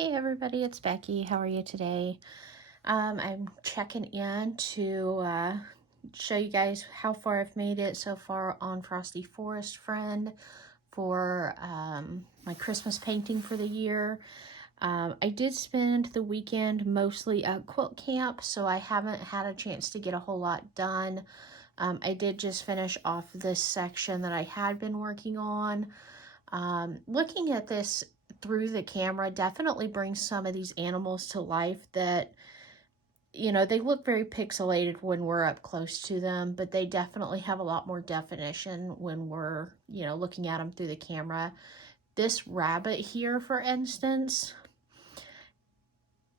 Hey everybody, it's Becky. How are you today? I'm checking in to show you guys how far I've made it so far on Frosty Forest Friend for my Christmas painting for the year. I did spend the weekend mostly at quilt camp, so I haven't had a chance to get a whole lot done. I did just finish off this section that I had been working on. Looking at this through the camera definitely brings some of these animals to life that, they look very pixelated when we're up close to them, but they definitely have a lot more definition when we're, looking at them through the camera. This rabbit here, for instance,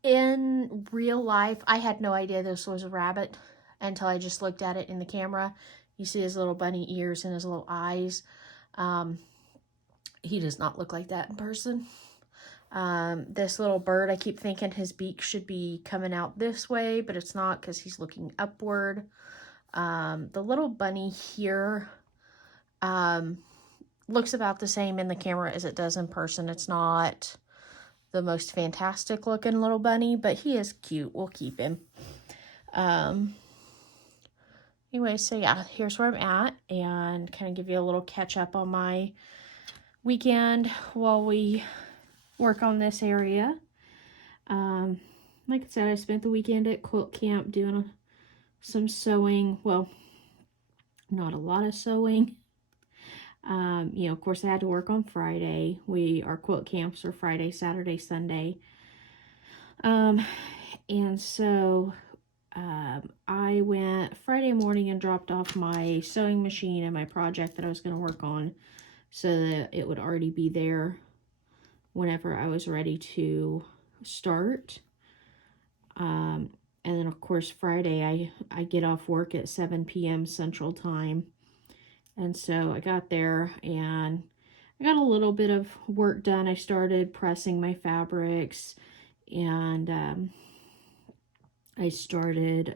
in real life, I had no idea this was a rabbit until I just looked at it in the camera. You see his little bunny ears and his little eyes. He does not look like that in person. This little bird, I keep thinking his beak should be coming out this way, but it's not because he's looking upward. The little bunny here looks about the same in the camera as it does in person. It's not the most fantastic looking little bunny, but he is cute. We'll keep him. Anyway, so yeah, here's where I'm at, and kind of give you a little catch up on my weekend while we work on this area. Like I said, I spent the weekend at quilt camp doing some sewing. Well, not a lot of sewing. Of course, I had to work on Friday. Our quilt camps are Friday, Saturday, Sunday. And so I went Friday morning and dropped off my sewing machine and my project that I was going to work on so that it would already be there whenever I was ready to start. And then, of course, Friday, I get off work at 7 p.m. Central Time. And so I got there and I got a little bit of work done. I started pressing my fabrics, and I started,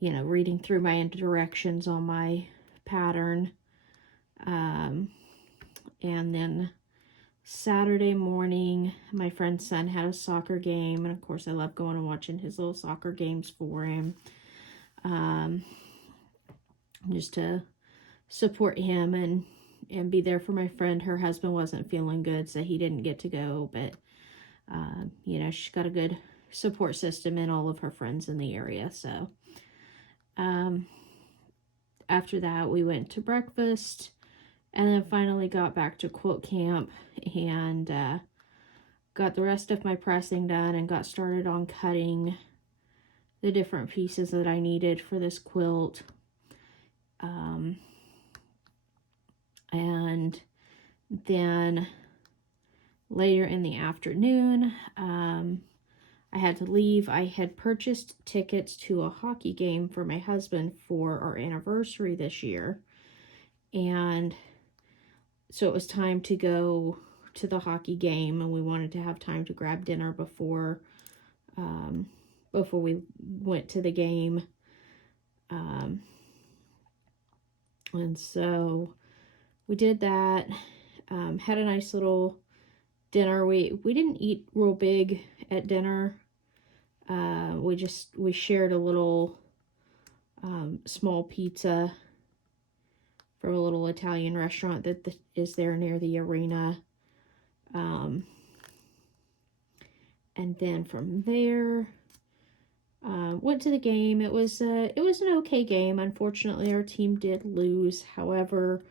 reading through my directions on my pattern. And then Saturday morning, my friend's son had a soccer game, and of course I love going and watching his little soccer games for him, just to support him and be there for my friend. Her husband wasn't feeling good, so he didn't get to go, but she's got a good support system in all of her friends in the area. So after that, we went to breakfast, and then finally got back to quilt camp and got the rest of my pressing done and got started on cutting the different pieces that I needed for this quilt. And then later in the afternoon, I had to leave. I had purchased tickets to a hockey game for my husband for our anniversary this year. And so it was time to go to the hockey game, and we wanted to have time to grab dinner before we went to the game. And so we did that, had a nice little dinner. We didn't eat real big at dinner. We shared a little small pizza from a little Italian restaurant that is there near the arena. And then from there, went to the game. It was an okay game. Unfortunately, our team did lose. However,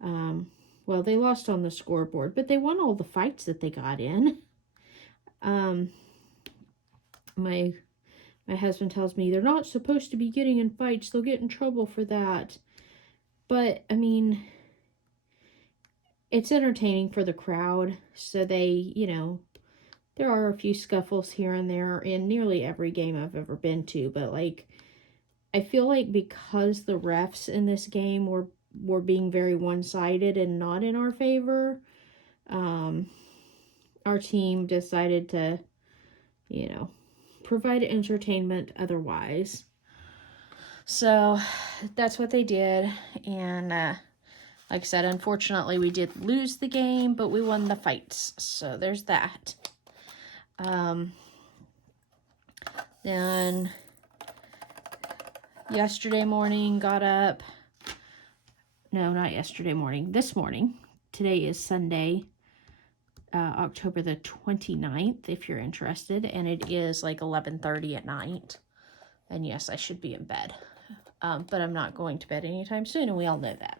they lost on the scoreboard, but they won all the fights that they got in. My husband tells me they're not supposed to be getting in fights. They'll get in trouble for that. But, I mean, it's entertaining for the crowd. So they, there are a few scuffles here and there in nearly every game I've ever been to. But, I feel like because the refs in this game were being very one-sided and not in our favor, our team decided to, provide entertainment otherwise. So that's what they did, and Like I said, unfortunately, we did lose the game, but we won the fights. So there's that. Then yesterday morning, got up. No, not yesterday morning. This morning. Today is Sunday, October the 29th, if you're interested. And it is like 11:30 at night. And yes, I should be in bed. But I'm not going to bed anytime soon, and we all know that.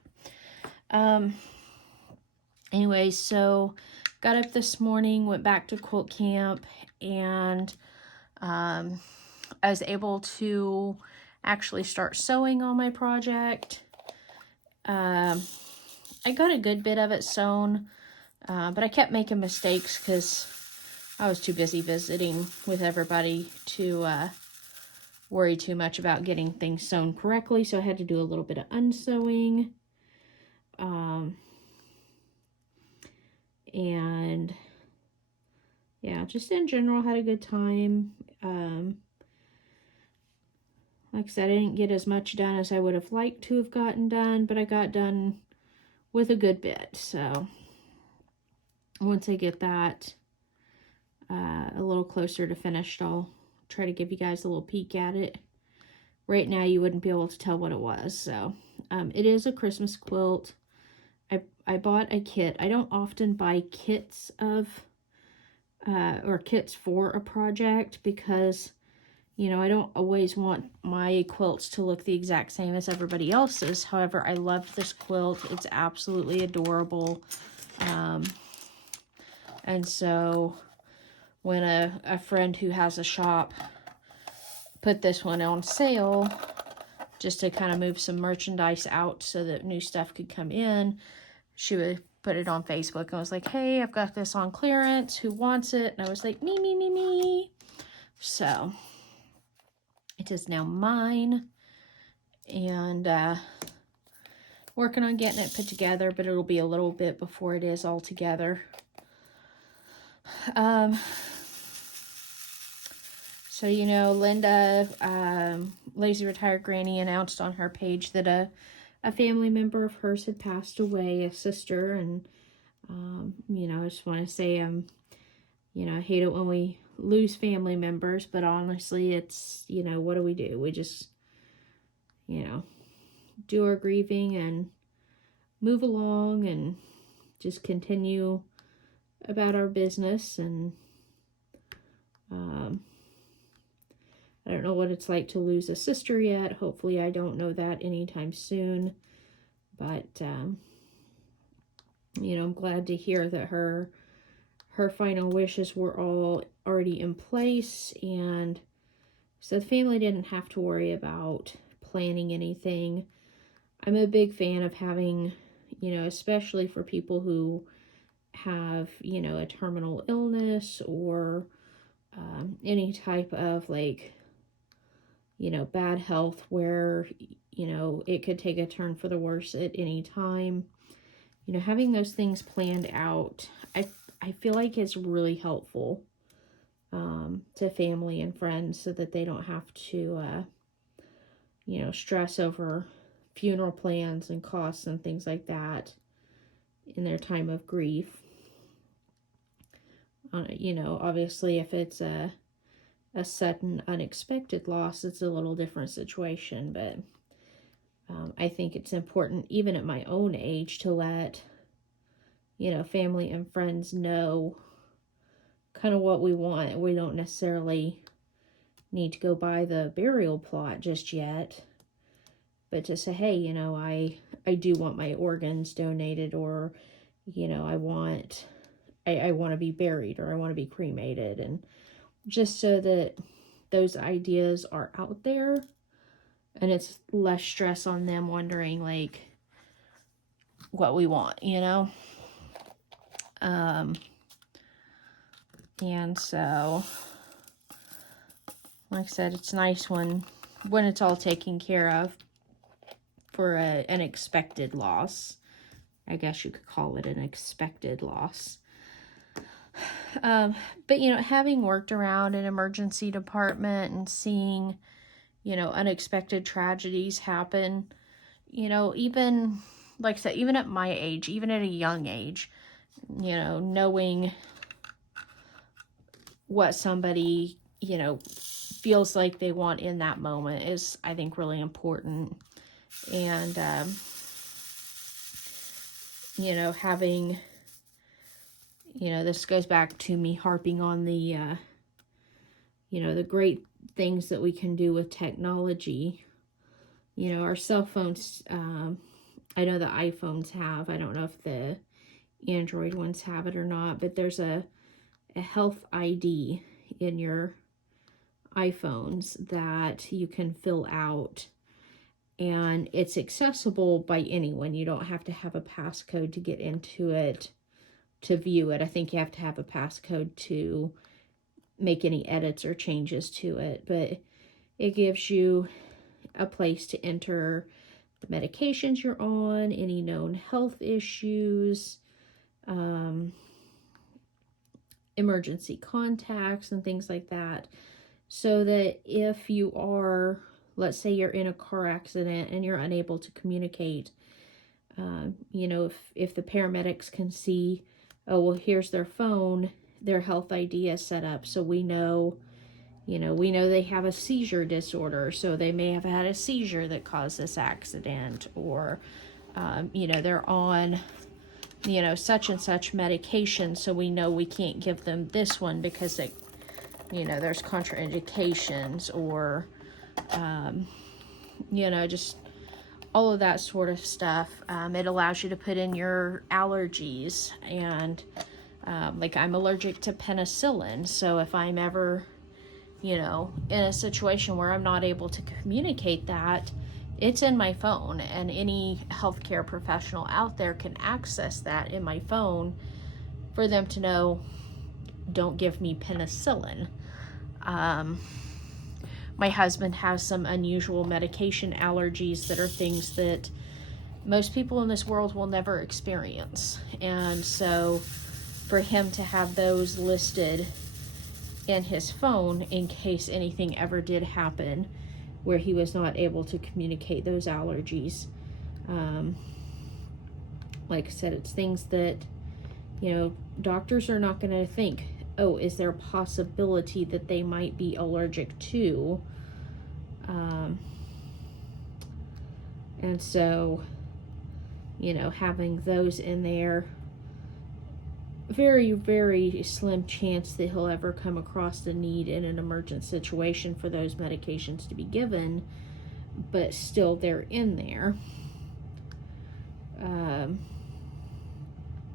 Anyway, so got up this morning, went back to quilt camp, and I was able to actually start sewing on my project. I got a good bit of it sewn, but I kept making mistakes because I was too busy visiting with everybody to worry too much about getting things sewn correctly, so I had to do a little bit of unsewing. And yeah, just in general, had a good time. Like I said, I didn't get as much done as I would have liked to have gotten done, but I got done with a good bit. So once I get that a little closer to finished, I'll try to give you guys a little peek at it. Right now, you wouldn't be able to tell what it was. So it is a Christmas quilt. I bought a kit. I don't often buy kits of or kits for a project because, you know, I don't always want my quilts to look the exact same as everybody else's. However, I love this quilt. It's absolutely adorable. And so when a friend who has a shop put this one on sale just to kind of move some merchandise out so that new stuff could come in, she would put it on Facebook and was like, hey, I've got this on clearance. Who wants it? And I was like, me, me, me, me. So it is now mine. And working on getting it put together, but it'll be a little bit before it is all together. So, you know, Linda, Lazy Retired Granny, announced on her page that a family member of hers had passed away, a sister, and, you know, I just want to say, you know, I hate it when we lose family members, but honestly, it's, you know, what do? We just, you know, do our grieving and move along and just continue about our business. And, I don't know what it's like to lose a sister yet. Hopefully I don't know that anytime soon. But, you know, I'm glad to hear that her final wishes were all already in place. And so the family didn't have to worry about planning anything. I'm a big fan of having, you know, especially for people who have, you know, a terminal illness or any type of, like, you know, bad health where, you know, it could take a turn for the worse at any time. You know, having those things planned out, I feel like it's really helpful to family and friends so that they don't have to, you know, stress over funeral plans and costs and things like that in their time of grief. You know, obviously if it's a sudden unexpected loss, it's a little different situation, but I think it's important even at my own age to let, you know, family and friends know kind of what we want. We don't necessarily need to go buy the burial plot just yet, but to say, hey, you know, I do want my organs donated, or, you know, I want to be buried, or I want to be cremated, and just so that those ideas are out there and it's less stress on them wondering, like, what we want, you know? And so, like I said, it's nice when it's all taken care of for an expected loss. I guess you could call it an expected loss. But, you know, having worked around an emergency department and seeing, you know, unexpected tragedies happen, you know, even like I said, even at my age, even at a young age, you know, knowing what somebody, you know, feels like they want in that moment is, I think, really important. And, you know, having, you know, this goes back to me harping on the, you know, the great things that we can do with technology. You know, our cell phones, I know the iPhones have, I don't know if the Android ones have it or not, but there's a health ID in your iPhones that you can fill out, and it's accessible by anyone. You don't have to have a passcode to get into it, to view it. I think you have to have a passcode to make any edits or changes to it, but it gives you a place to enter the medications you're on, any known health issues, emergency contacts and things like that, so that if you are, let's say you're in a car accident and you're unable to communicate, you know, if the paramedics can see, oh, well, here's their phone, their health ID is set up, so we know, you know, we know they have a seizure disorder, so they may have had a seizure that caused this accident, or, you know, they're on, you know, such and such medication, so we know we can't give them this one because it, you know, there's contraindications, or, you know, just all of that sort of stuff. It allows you to put in your allergies, and like, I'm allergic to penicillin, so if I'm ever, you know, in a situation where I'm not able to communicate that, it's in my phone, and any healthcare professional out there can access that in my phone for them to know, don't give me penicillin. My husband has some unusual medication allergies that are things that most people in this world will never experience. And so for him to have those listed in his phone in case anything ever did happen where he was not able to communicate those allergies, like I said, it's things that, you know, doctors are not going to think, oh, is there a possibility that they might be allergic to? And so, you know, having those in there, very, very slim chance that he'll ever come across the need in an emergent situation for those medications to be given, but still they're in there.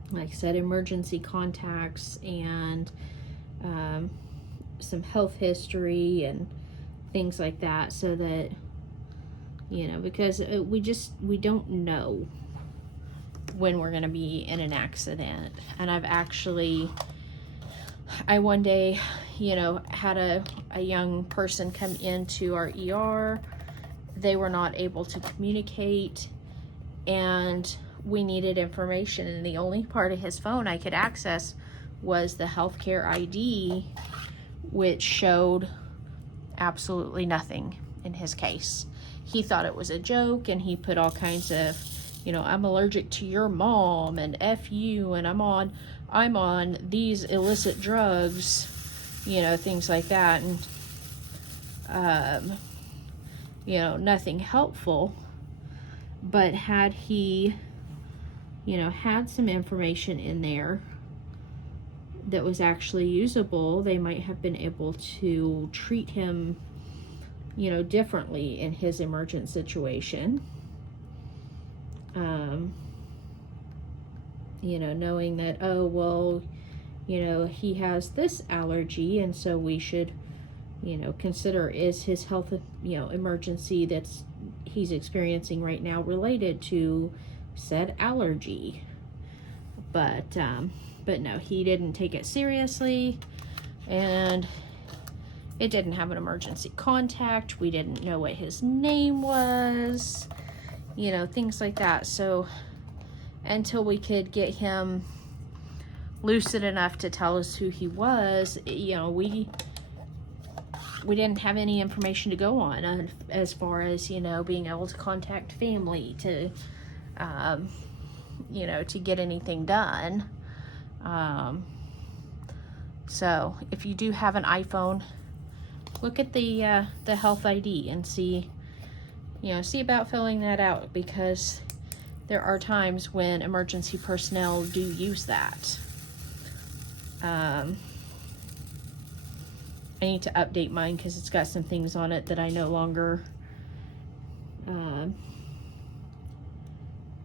Like I said, emergency contacts and some health history and things like that, so that, you know, because we don't know when we're going to be in an accident. And I one day, you know, had a young person come into our ER. They were not able to communicate, and we needed information, and the only part of his phone I could access was the healthcare ID, which showed absolutely nothing in his case. He thought it was a joke, and he put all kinds of, you know, I'm allergic to your mom, and F you, and I'm on these illicit drugs, you know, things like that, and you know, nothing helpful. But had he, you know, had some information in there that was actually usable, they might have been able to treat him, you know, differently in his emergent situation. You know, knowing that, oh, well, you know, he has this allergy, and so we should, you know, consider, is his health, you know, emergency that's he's experiencing right now related to said allergy. But no, he didn't take it seriously, and it didn't have an emergency contact. We didn't know what his name was, you know, things like that. So until we could get him lucid enough to tell us who he was, you know, we didn't have any information to go on as far as, you know, being able to contact family to you know, to get anything done. So if you do have an iPhone, look at the health ID and see, you know, see about filling that out, because there are times when emergency personnel do use that. I need to update mine because it's got some things on it that I no longer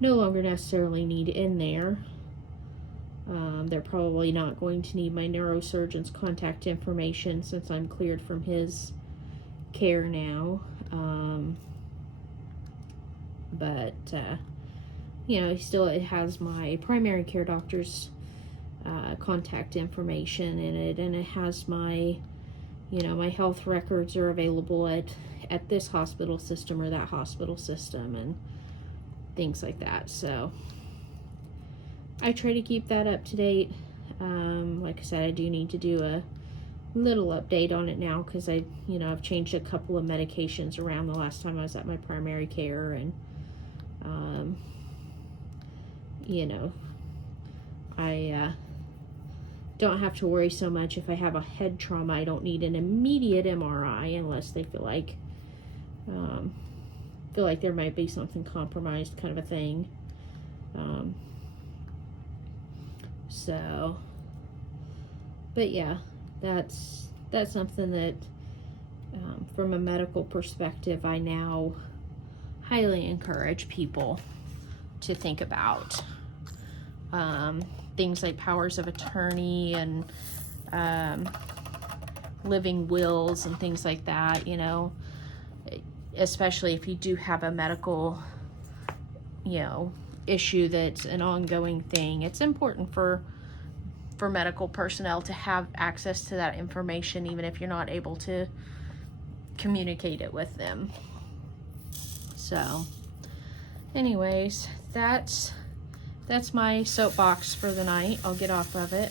necessarily need in there. They're probably not going to need my neurosurgeon's contact information since I'm cleared from his care now. But you know, it has my primary care doctor's contact information in it, and it has my, you know, my health records are available at this hospital system or that hospital system and things like that. So I try to keep that up to date. Like I said, I do need to do a little update on it now because I've changed a couple of medications around the last time I was at my primary care, and I don't have to worry so much if I have a head trauma. I don't need an immediate MRI unless they feel like there might be something compromised, kind of a thing. But yeah, that's something that from a medical perspective, I now highly encourage people to think about. Things like powers of attorney and living wills and things like that, you know, especially if you do have a medical, issue that's an ongoing thing. It's important for medical personnel to have access to that information, even if you're not able to communicate it with them. So anyways, that's my soapbox for the night. I'll get off of it.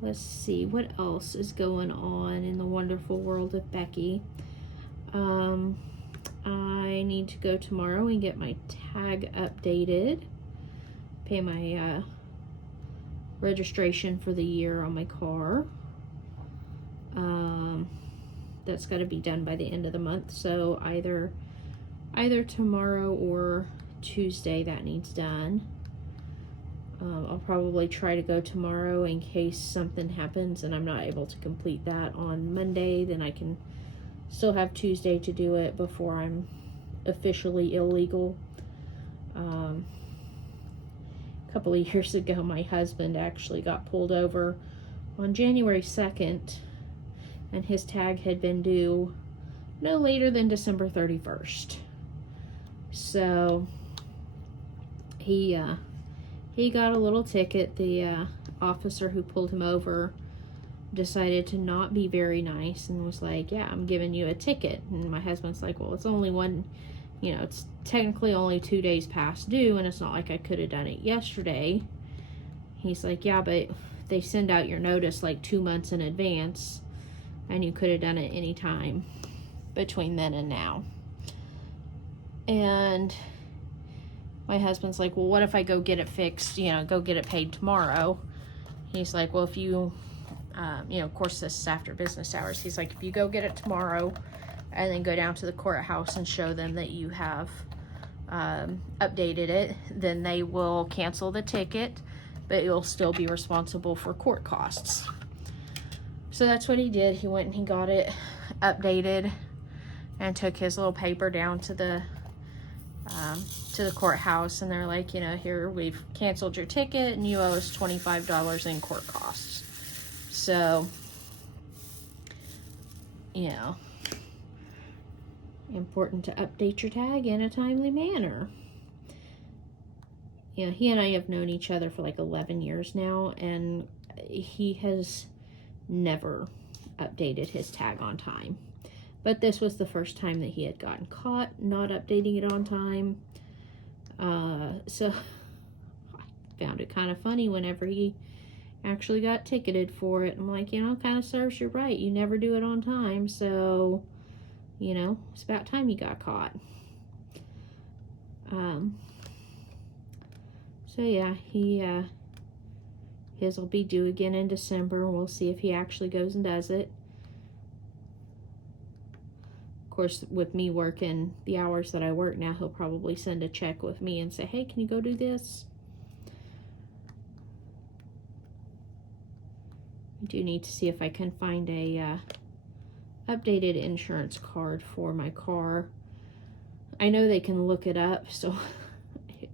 Let's see what else is going on in the wonderful world of Becky. I need to go tomorrow and get my tag updated, pay my registration for the year on my car. That's got to be done by the end of the month, so either tomorrow or Tuesday that needs done. I'll probably try to go tomorrow in case something happens and I'm not able to complete that on Monday. Then I can still have Tuesday to do it before I'm officially illegal. A couple of years ago, my husband actually got pulled over on January 2nd, and his tag had been due no later than December 31st. So he got a little ticket. The officer who pulled him over decided to not be very nice and was like, yeah, I'm giving you a ticket. And my husband's like, well, it's only one, it's technically only 2 days past due, and it's not like I could have done it yesterday. He's like, yeah, but they send out your notice like 2 months in advance, and you could have done it any time between then and now. And my husband's like, well, what if I go get it fixed, go get it paid tomorrow? He's like, well, if you, of course this is after business hours. He's like, if you go get it tomorrow and then go down to the courthouse and show them that you have updated it, then they will cancel the ticket, but you'll still be responsible for court costs. So that's what he did. He went and he got it updated and took his little paper down to the courthouse, and they're like, here, we've canceled your ticket and you owe us $25 in court costs. So, important to update your tag in a timely manner. He and I have known each other for like 11 years now, and he has never updated his tag on time. But this was the first time that he had gotten caught not updating it on time. So I found it kind of funny whenever he actually got ticketed for it. I'm like, kind of serves you right. You never do it on time, so, you know, it's about time he got caught. So yeah, his will be due again in December. We'll see if he actually goes and does it. Of course, with me working the hours that I work now, he'll probably send a check with me and say, hey, can you go do this? I do need to see if I can find a updated insurance card for my car. I know they can look it up, so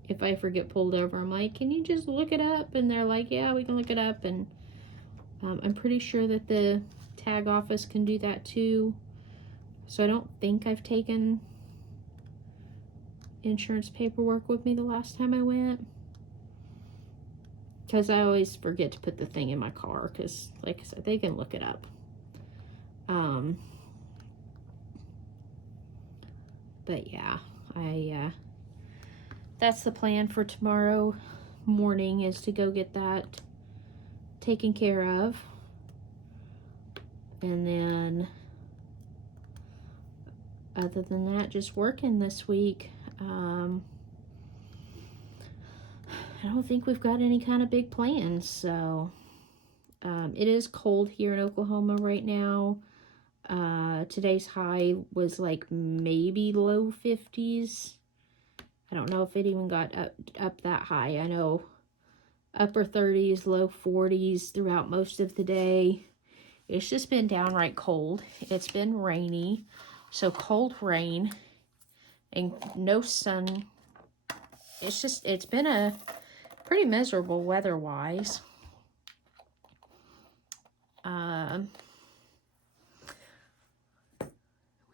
if I ever get pulled over, I'm like, can you just look it up? And they're like, yeah, we can look it up. And I'm pretty sure that the tag office can do that too. So I don't think I've taken insurance paperwork with me the last time I went, because I always forget to put the thing in my car, because like I said, they can look it up. But yeah, that's the plan for tomorrow morning, is to go get that taken care of. And then other than that, just working this week. I don't think we've got any kind of big plans. So it is cold here in Oklahoma right now. Today's high was like maybe low 50s. I don't know if it even got up that high. I know upper 30s, low 40s throughout most of the day. It's just been downright cold. It's been rainy, so cold rain and no sun. It's been a pretty miserable weather-wise.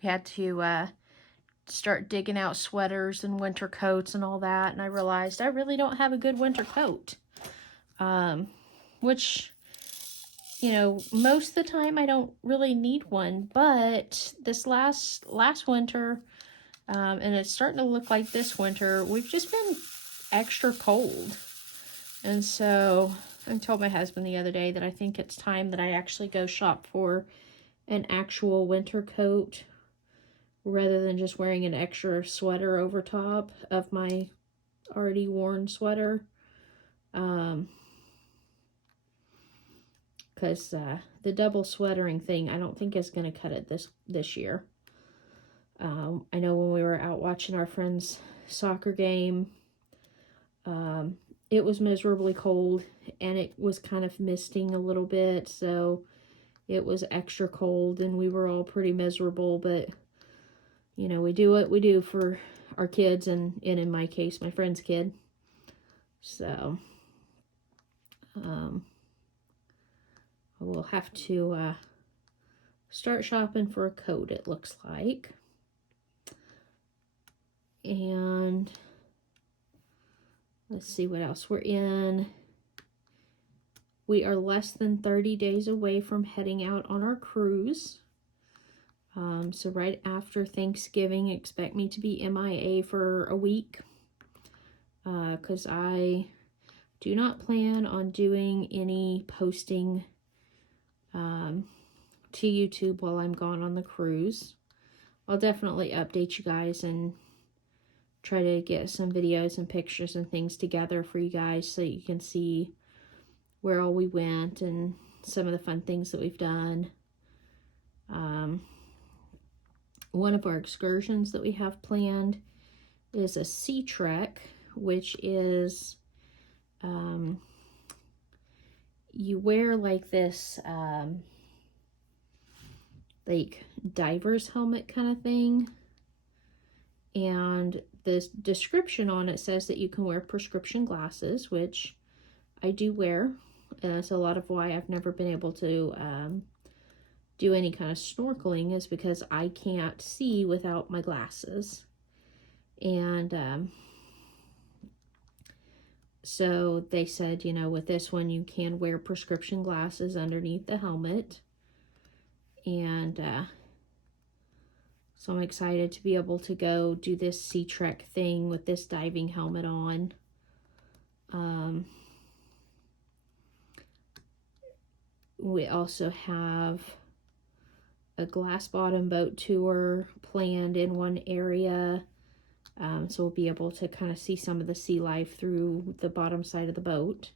We had to start digging out sweaters and winter coats and all that, and I realized I really don't have a good winter coat. Which, you know, most of the time I don't really need one, but this last winter, and it's starting to look like this winter, we've just been extra cold. And so I told my husband the other day that I think it's time that I actually go shop for an actual winter coat, rather than just wearing an extra sweater over top of my already worn sweater. Because the double sweatering thing, I don't think is going to cut it this year. I know when we were out watching our friend's soccer game, it was miserably cold, and it was kind of misting a little bit, so it was extra cold, and we were all pretty miserable. But you know, we do what we do for our kids, and in my case, my friend's kid. So, we'll have to start shopping for a coat, it looks like. And let's see what else we're in. We are less than 30 days away from heading out on our cruise. So right after Thanksgiving, expect me to be MIA for a week, because I do not plan on doing any posting to YouTube while I'm gone on the cruise. I'll definitely update you guys and try to get some videos and pictures and things together for you guys, so you can see where all we went and some of the fun things that we've done. One of our excursions that we have planned is a sea trek, which is, you wear like this, like diver's helmet kind of thing. And the description on it says that you can wear prescription glasses, which I do wear. And that's a lot of why I've never been able to do any kind of snorkeling, is because I can't see without my glasses. And so they said, you know, with this one, you can wear prescription glasses underneath the helmet. And so I'm excited to be able to go do this sea trek thing with this diving helmet on. We also have a glass bottom boat tour planned in one area. So we'll be able to kind of see some of the sea life through the bottom side of the boat.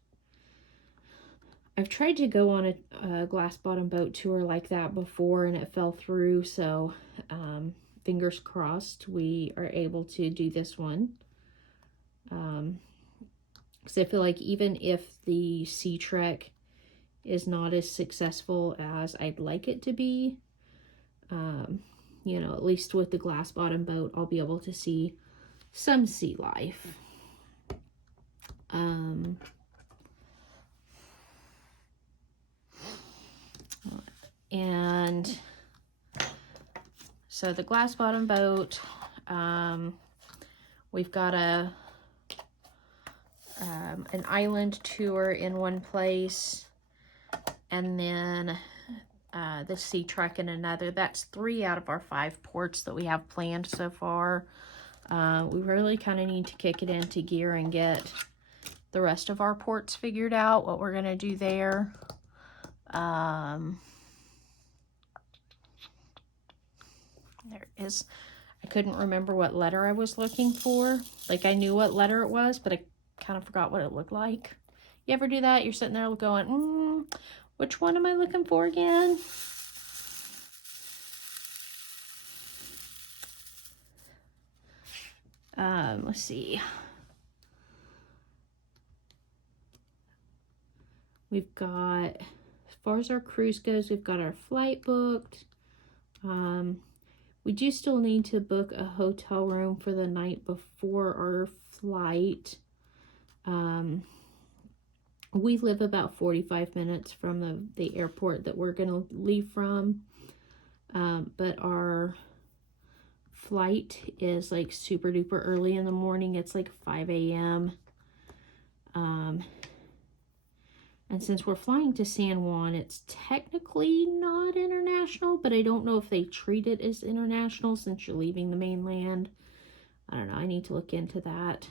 I've tried to go on a glass bottom boat tour like that before and it fell through, so fingers crossed we are able to do this one. Because I feel like even if the sea trek is not as successful as I'd like it to be, you know, at least with the glass bottom boat, I'll be able to see some sea life. And so the glass bottom boat, we've got an island tour in one place, and then the sea trek in another. That's 3 out of our 5 ports that we have planned so far. We really kind of need to kick it into gear and get the rest of our ports figured out, what we're going to do there. There it is. I couldn't remember what letter I was looking for. Like, I knew what letter it was, but I kind of forgot what it looked like. You ever do that? You're sitting there going, which one am I looking for again? Let's see. We've got, as far as our cruise goes, we've got our flight booked. We do still need to book a hotel room for the night before our flight. We live about 45 minutes from the airport that we're going to leave from. But our flight is like super duper early in the morning. It's like 5 a.m. And since we're flying to San Juan, it's technically not international, but I don't know if they treat it as international since you're leaving the mainland. I don't know. I need to look into that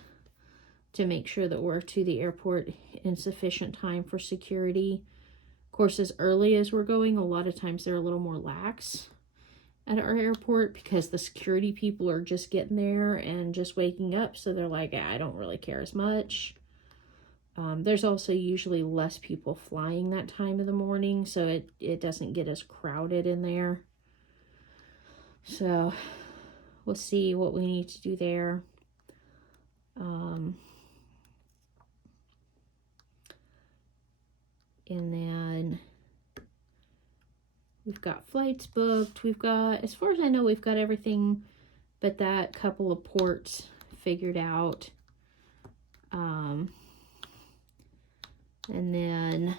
to make sure that we're to the airport in sufficient time for security. Of course, as early as we're going, a lot of times they're a little more lax at our airport because the security people are just getting there and just waking up. So they're like, I don't really care as much. There's also usually less people flying that time of the morning, so it doesn't get as crowded in there. So we'll see what we need to do there. And then we've got flights booked. We've got, as far as I know, we've got everything but that couple of ports figured out. And then,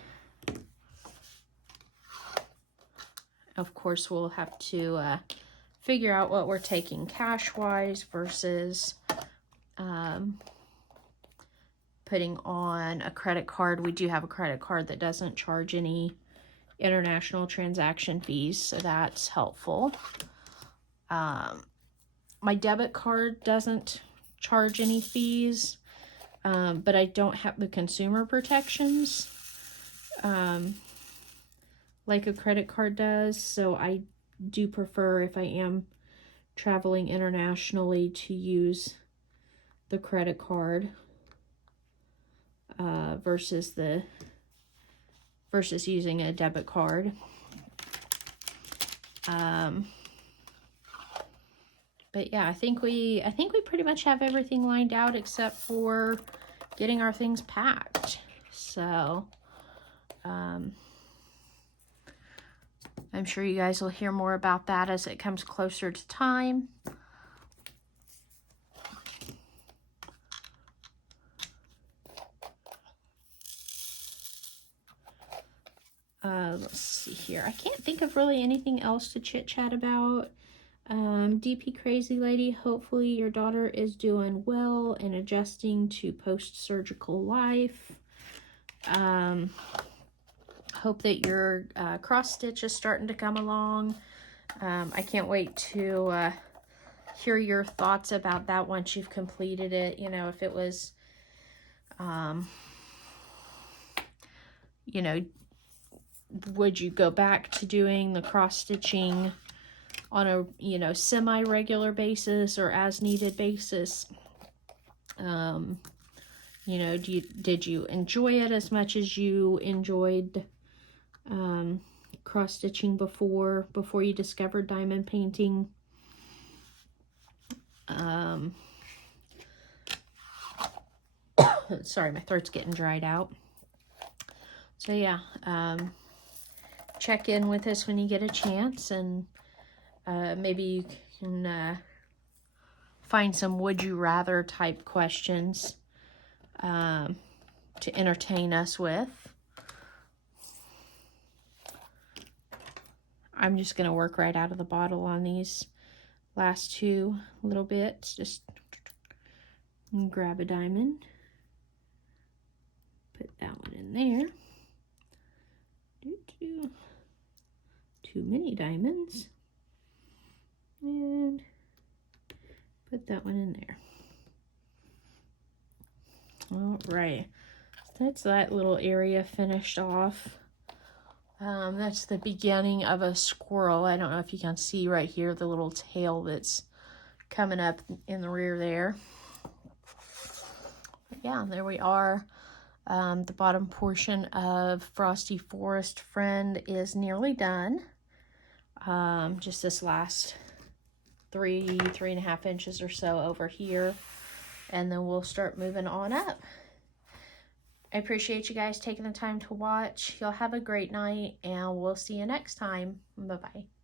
of course, we'll have to figure out what we're taking cash-wise versus putting on a credit card. We do have a credit card that doesn't charge any international transaction fees, so that's helpful. My debit card doesn't charge any fees. But I don't have the consumer protections like a credit card does. So I do prefer, if I am traveling internationally, to use the credit card versus using a debit card. But yeah, I think we pretty much have everything lined out except for getting our things packed. So, I'm sure you guys will hear more about that as it comes closer to time. Let's see here. I can't think of really anything else to chit-chat about. DP Crazy Lady, hopefully your daughter is doing well and adjusting to post-surgical life. Hope that your cross stitch is starting to come along. I can't wait to hear your thoughts about that once you've completed it. You know, if it was, you know, would you go back to doing the cross stitching on a, you know, semi-regular basis or as needed basis? You know, did you enjoy it as much as you enjoyed cross stitching before you discovered diamond painting? Sorry, my throat's getting dried out. So yeah, check in with us when you get a chance, and maybe you can find some would you rather type questions to entertain us with. I'm just going to work right out of the bottle on these last two little bits. Just grab a diamond, put that one in there. Too many diamonds. And put that one in there. All right, that's that little area finished off. That's the beginning of a squirrel. I don't know if you can see right here the little tail that's coming up in the rear there. But yeah, there we are. The bottom portion of Frosty Forest Friend is nearly done. Just this last 3.5 inches or so over here, and then we'll start moving on up. I appreciate you guys taking the time to watch. Y'all have a great night, and we'll see you next time. Bye-bye.